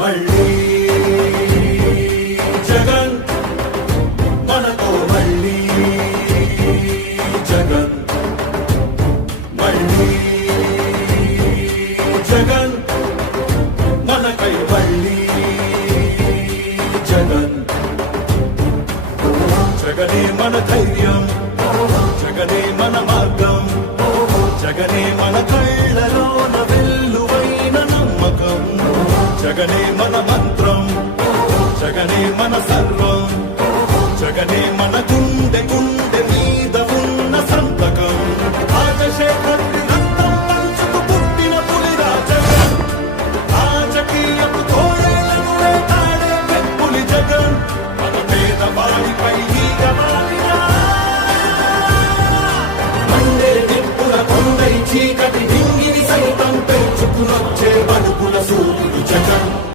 మళ్ళీ జగన్ మనతో, మళ్ళీ జగన్, మళ్ళీ జగన్ మనకై, మళ్ళీ జగన్. జగనే మన ధైర్యం, జగనే మన మార్గం, జగనే మన కళ్ళలోన వెల్లువైన నమ్మకం, జగనే మన మంత్రం, జగనే మన సర్వం, జగనే